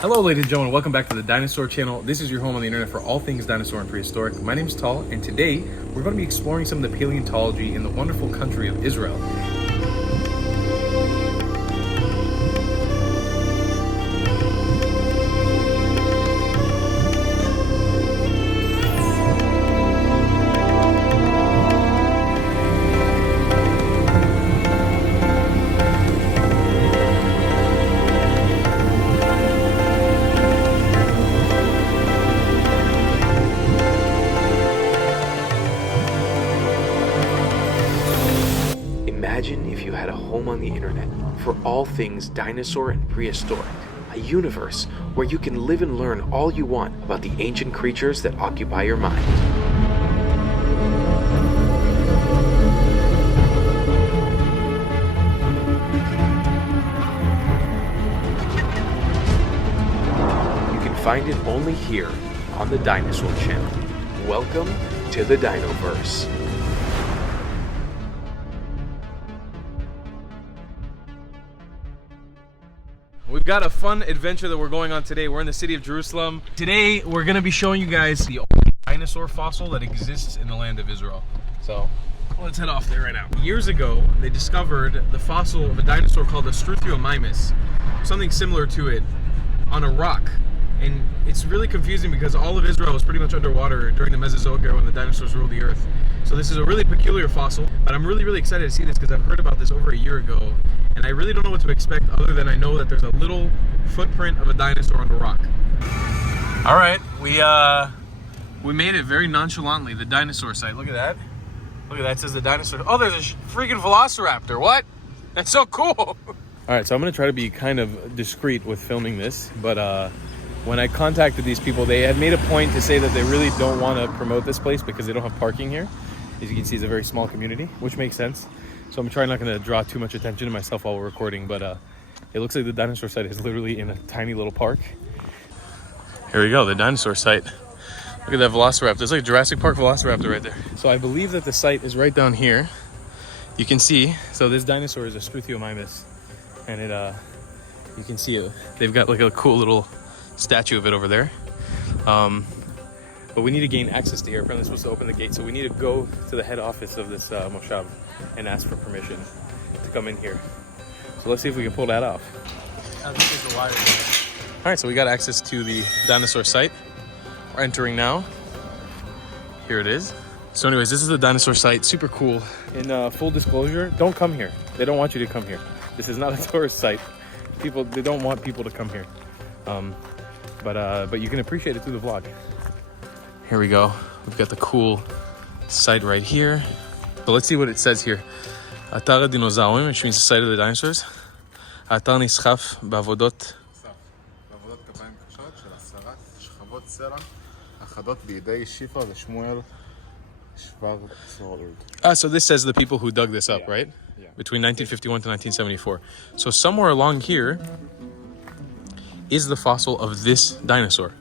Hello ladies and gentlemen, welcome back to the Dinosaur channel. This is your home on the internet for all things dinosaur and prehistoric. My name is Tal, and today we're going to be exploring some of the paleontology in the wonderful country of Israel. Imagine if you had a home on the internet for all things dinosaur and prehistoric. A universe where you can live and learn all you want about the ancient creatures that occupy your mind. You can find it only here on the Dinosaur channel. Welcome to the Dinoverse. We've got a fun adventure that we're going on today. We're in the city of Jerusalem. Today, we're gonna be showing you guys the only dinosaur fossil that exists in the land of Israel. So, let's head off there right now. Years ago, they discovered the fossil of a dinosaur called a Struthiomimus, something similar to it, on a rock. And it's really confusing because all of Israel was pretty much underwater during the Mesozoic era when the dinosaurs ruled the earth. So this is a really peculiar fossil, but I'm really excited to see this because I've heard about this over a year ago, and I really don't know what to expect other than I know that there's a little footprint of a dinosaur on a rock. All right, we made it very nonchalantly, the dinosaur site. Look at that. Look at that, it says the dinosaur. Oh, there's a freaking velociraptor. What? That's so cool. All right, so I'm gonna try to be kind of discreet with filming this, but when I contacted these people, they had made a point to say that they really don't want to promote this place because they don't have parking here. As you can see, it's a very small community, which makes sense. So I'm trying not going to draw too much attention to myself while we're recording, but it looks like the dinosaur site is literally in a tiny little park. Here we go, the dinosaur site. Look at that velociraptor. There's like a Jurassic Park velociraptor right there. So I believe that the site is right down here. You can see, so this dinosaur is a Struthiomimus, and you can see it. They've got like a cool little statue of it over there. But we need to gain access to here. Apparently, we're supposed to open the gate, so we need to go to the head office of this moshav and ask for permission to come in here. So let's see if we can pull that off. All right, so we got access to the dinosaur site. We're entering now. Here it is. So anyways, this is the dinosaur site, super cool. In full disclosure, don't come here. They don't want you to come here. This is not a tourist site. They don't want people to come here. But you can appreciate it through the vlog. Here we go. We've got the cool site right here. So let's see what it says here. Atar Dinosaur, which means the site of the dinosaurs. Atar נסחף בעבודות. בעבודות כפיים קשות של הסרת שכבות סלע אחדות בידי שיפר ושמואל שוורצוולד. So this says the people who dug this up, right? Yeah. Between 1951 to 1974. So somewhere along here is the fossil of this dinosaur.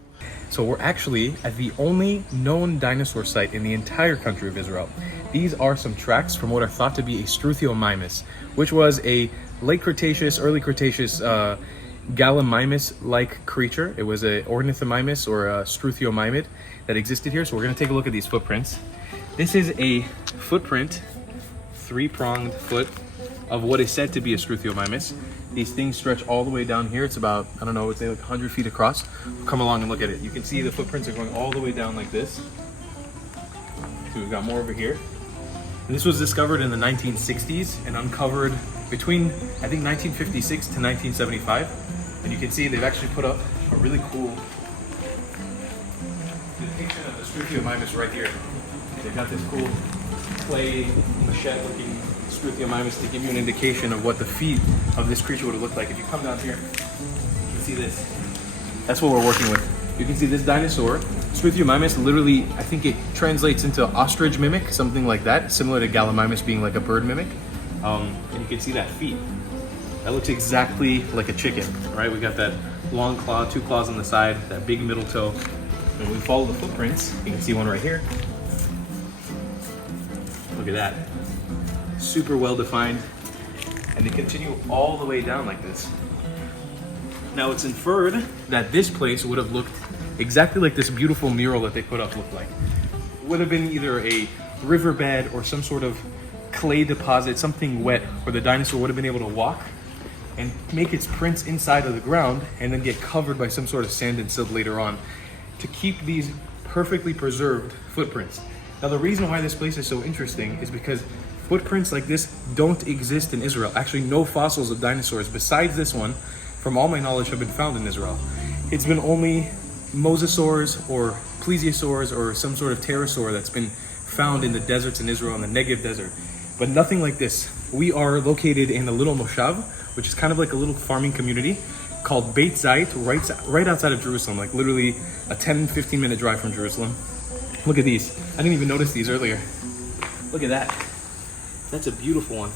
So we're actually at the only known dinosaur site in the entire country of Israel. These are some tracks from what are thought to be a Struthiomimus, which was a late Cretaceous, early Cretaceous Gallimimus-like creature. It was an ornithomimus or a Struthiomimid that existed here. So we're going to take a look at these footprints. This is a footprint, three-pronged foot of what is said to be a Struthiomimus. These things stretch all the way down here. It's about, I don't know, it's like 100 feet across. Come along and look at it. You can see the footprints are going all the way down like this. So we've got more over here. And this was discovered in the 1960s and uncovered between, I think, 1956 to 1975. And you can see they've actually put up a really cool depiction of the Struthiomimus right here. They've got this cool clay machete-looking Struthiomimus to give you an indication of what the feet of this creature would have looked like. If you come down here, you can see this. That's what we're working with. You can see this dinosaur, Struthiomimus, literally, I think it translates into ostrich mimic, something like that, similar to Gallimimus being like a bird mimic. And you can see that feet. That looks exactly like a chicken, right? We got that long claw, two claws on the side, that big middle toe. And when we follow the footprints, you can see one right here. Look at that. Super well defined. And they continue all the way down like this. Now it's inferred that this place would have looked exactly like this beautiful mural that they put up looked like. It would have been either a riverbed or some sort of clay deposit, something wet, where the dinosaur would have been able to walk and make its prints inside of the ground and then get covered by some sort of sand and silt later on to keep these perfectly preserved footprints. Now the reason why this place is so interesting is because footprints like this don't exist in Israel. Actually, no fossils of dinosaurs besides this one, from all my knowledge, have been found in Israel. It's been only mosasaurs or plesiosaurs or some sort of pterosaur that's been found in the deserts in Israel, in the Negev desert. But nothing like this. We are located in a little moshav, which is kind of like a little farming community called Beit Zait, right outside of Jerusalem, like literally a 10-15 minute drive from Jerusalem. Look at these. I didn't even notice these earlier. Look at that. That's a beautiful one.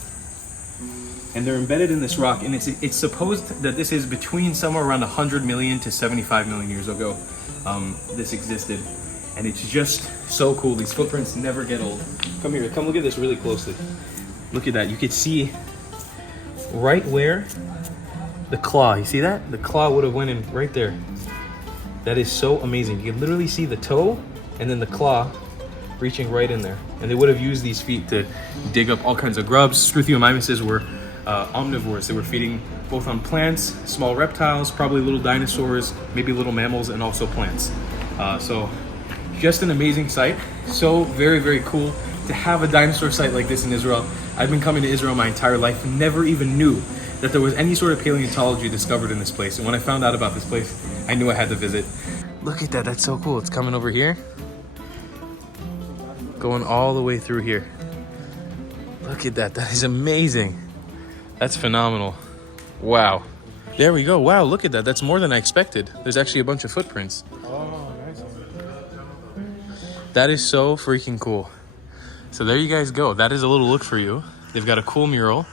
And they're embedded in this rock, and it's supposed that this is between somewhere around 100 million to 75 million years ago. This existed. And it's just so cool. These footprints never get old. Come here, come look at this really closely. Look at that. You could see right where the claw, you see that? The claw would have went in right there. That is so amazing. You can literally see the toe and then the claw reaching right in there. And they would have used these feet to dig up all kinds of grubs. Struthiomimuses were omnivores. They were feeding both on plants, small reptiles, probably little dinosaurs, maybe little mammals, and also plants. So just an amazing site. So very, very cool to have a dinosaur site like this in Israel. I've been coming to Israel my entire life and never even knew that there was any sort of paleontology discovered in this place. And when I found out about this place, I knew I had to visit. Look at that, that's so cool. It's coming over here, going all the way through here. Look at that, that is amazing. That's phenomenal. Wow. There we go. Wow, look at that. That's more than I expected. There's actually a bunch of footprints. Oh, nice. That is so freaking cool. So there you guys go. That is a little look for you. They've got a cool mural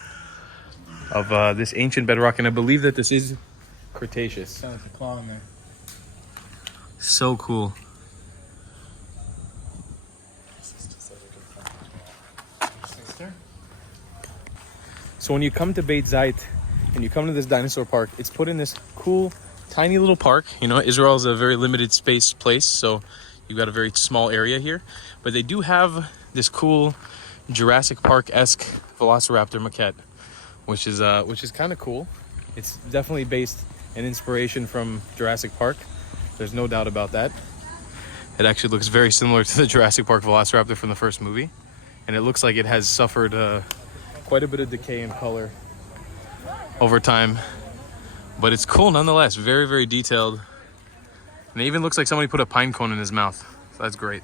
of this ancient bedrock, and I believe that this is Cretaceous. Yeah, there's a claw in there. So cool. So when you come to Beit Zait and you come to this dinosaur park, it's put in this cool, tiny little park. You know, Israel is a very limited space place, so you've got a very small area here. But they do have this cool Jurassic Park-esque Velociraptor maquette, which is kind of cool. It's definitely based in inspiration from Jurassic Park. There's no doubt about that. It actually looks very similar to the Jurassic Park Velociraptor from the first movie, and it looks like it has suffered quite a bit of decay in color over time, but it's cool nonetheless. Very, very detailed, and it even looks like somebody put a pine cone in his mouth, so that's great.